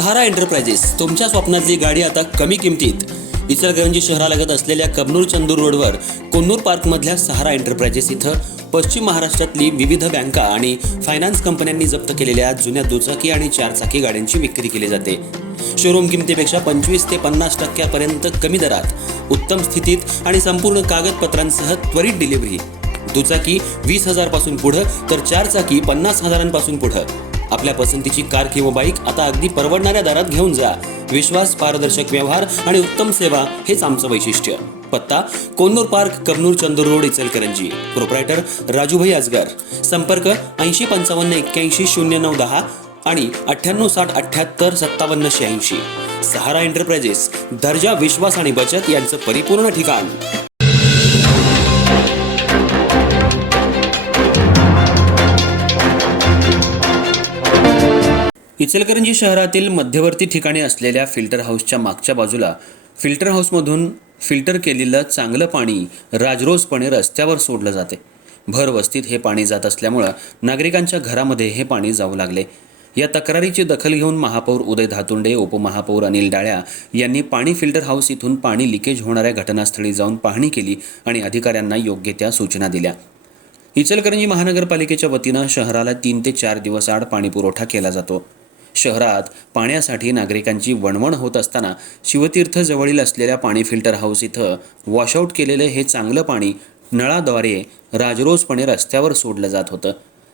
सहारा enterprises तुमच्या स्वप्नातली गाडी आता कमी किमतीत. इचलकरंजी शहरालगत असलेल्या कबनूर चंदूर रोडवर कोन्नूर पार्कमधल्या सहारा एंटरप्राइजेस इथं पश्चिम महाराष्ट्रातली विविध बँका आणि फायनान्स कंपन्यांनी जप्त केलेल्या जुन्या दुचाकी आणि चारचाकी गाड्यांची विक्री केली जाते. शोरूम किमतीपेक्षा 25 ते 50% कमी दरात, उत्तम स्थितीत आणि संपूर्ण कागदपत्रांसह त्वरित डिलिव्हरी. दुचाकी 20,000 पासून पुढे तर चारचाकी 50,000 पुढे. आपल्या पसंतीची कार किंवा बाईक आता अगदी परवडणाऱ्या दरात घेऊन जा. विश्वास, पारदर्शक व्यवहार आणि उत्तम सेवा हेच आमचं वैशिष्ट्य. पत्ता Konnur park, Kabnur Chandur road, Ichalkaranji. Proprietor Rajubhai Aajgar. संपर्क 8055810910 आणि 9860785786. सहारा एंटरप्राइजेस, दर्जा, विश्वास आणि बचत यांचं परिपूर्ण ठिकाण. इचलकरंजी शहरातील मध्यवर्ती ठिकाणी असलेल्या फिल्टर हाऊसच्या मागच्या बाजूला फिल्टर हाऊसमधून फिल्टर केलेलं चांगलं पाणी राजरोसपणे रस्त्यावर सोडलं जाते. भर वस्तीत हे पाणी जात असल्यामुळं नागरिकांच्या घरामध्ये हे पाणी जाऊ लागले. या तक्रारीची दखल घेऊन महापौर उदय धातुंडे, उपमहापौर अनिल डाळ्या यांनी पाणी फिल्टर हाऊस इथून पाणी लिकेज होणाऱ्या घटनास्थळी जाऊन पाहणी केली आणि अधिकाऱ्यांना योग्य त्या सूचना दिल्या. इचलकरंजी महानगरपालिकेच्या वतीनं शहराला 3 ते 4 दिवस आड पाणी पुरवठा केला जातो. शहरात पाण्यासाठी नागरिकांची वणवण होत असताना शिवतीर्थ जवळील असलेल्या पाणी फिल्टर हाऊस इथं वॉशआउट केलेलं हे चांगलं पाणी नळाद्वारे राजरोसपणे रस्त्यावर सोडलं जात होतं.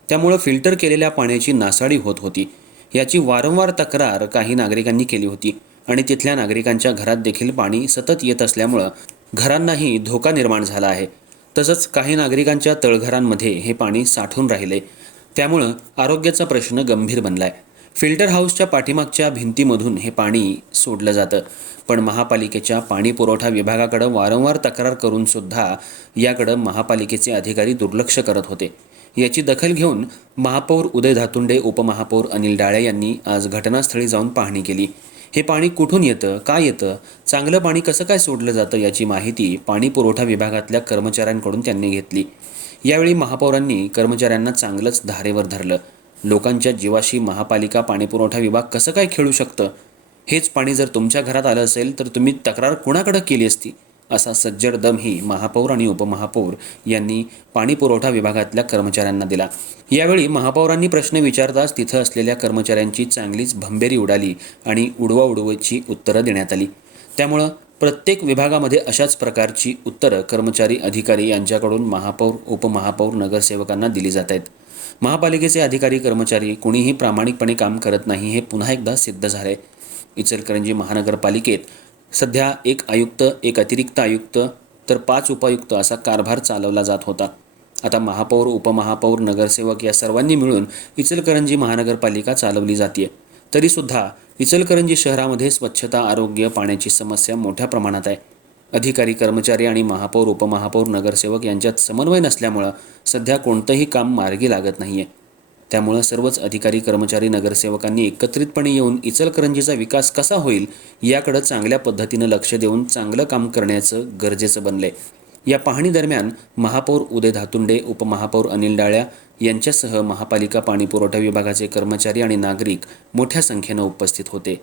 त्यामुळं फिल्टर केलेल्या पाण्याची नासाडी होत होती. याची वारंवार तक्रार काही नागरिकांनी केली होती आणि तिथल्या नागरिकांच्या घरात देखील पाणी सतत येत असल्यामुळं घरांनाही धोका निर्माण झाला आहे. तसंच काही नागरिकांच्या तळघरांमध्ये हे पाणी साठून राहिले. त्यामुळं आरोग्याचा प्रश्न गंभीर बनलाय. फिल्टर हाऊसच्या पाठीमागच्या भिंतीमधून हे पाणी सोडलं जातं, पण महापालिकेच्या पाणी पुरवठा विभागाकडं वारंवार तक्रार करून सुद्धा याकडं महापालिकेचे अधिकारी दुर्लक्ष करत होते. याची दखल घेऊन महापौर उदय धातुंडे, उपमहापौर अनिल डाळे यांनी आज घटनास्थळी जाऊन पाहणी केली. हे पाणी कुठून येतं, काय येतं, चांगलं पाणी कसं काय सोडलं जातं याची माहिती पाणी पुरवठा विभागातल्या कर्मचाऱ्यांकडून त्यांनी घेतली. यावेळी महापौरांनी कर्मचाऱ्यांना चांगलंच धारेवर धरलं. लोकांच्या जीवाशी महापालिका पाणीपुरवठा विभाग कसं काय खेळू शकतं? हेच पाणी जर तुमच्या घरात आलं असेल तर तुम्ही तक्रार कोणाकडे केली असती? असा सज्जड दमही महापौर आणि उपमहापौर यांनी पाणीपुरवठा विभागातल्या कर्मचाऱ्यांना दिला. यावेळी महापौरांनी प्रश्न विचारताच तिथं असलेल्या कर्मचाऱ्यांची चांगलीच भंबेरी उडाली आणि उडवाउडवीची उत्तरं देण्यात आली. त्यामुळं प्रत्येक विभागामध्ये अशाच प्रकारची उत्तरं कर्मचारी, अधिकारी यांच्याकडून महापौर, उपमहापौर, नगरसेवकांना दिली जात आहेत. महापालिकेचे अधिकारी, कर्मचारी कुणीही प्रामाणिकपणे काम करत नाही हे पुन्हा एकदा सिद्ध झाले. इचलकरंजी महानगरपालिकेत सध्या 1 आयुक्त, 1 अतिरिक्त आयुक्त तर 5 उपायुक्त असा कारभार चालवला जात होता. आता महापौर, उपमहापौर, नगरसेवक या सर्वांनी मिळून इचलकरंजी महानगरपालिका चालवली जाते. तरीसुद्धा इचलकरंजी शहरामध्ये स्वच्छता, आरोग्य, पाण्याची समस्या मोठ्या प्रमाणात आहे. अधिकारी, कर्मचारी आणि महापौर, उपमहापौर, नगरसेवक यांच्यात समन्वय नसल्यामुळं सध्या कोणतंही काम मार्गी लागत नाही आहे. त्यामुळं सर्वच अधिकारी, कर्मचारी, नगरसेवकांनी एकत्रितपणे येऊन इचलकरंजीचा विकास कसा होईल याकडं चांगल्या पद्धतीनं लक्ष देऊन चांगलं काम करण्याचं गरजेचं बनलंय. या पाहणी दरम्यान महापौर उदय धातुंडे, उपमहापौर अनिल डाळ्या यांच्यासह महापालिका पाणीपुरवठा विभागाचे कर्मचारी आणि नागरिक मोठ्या संख्येनं उपस्थित होते.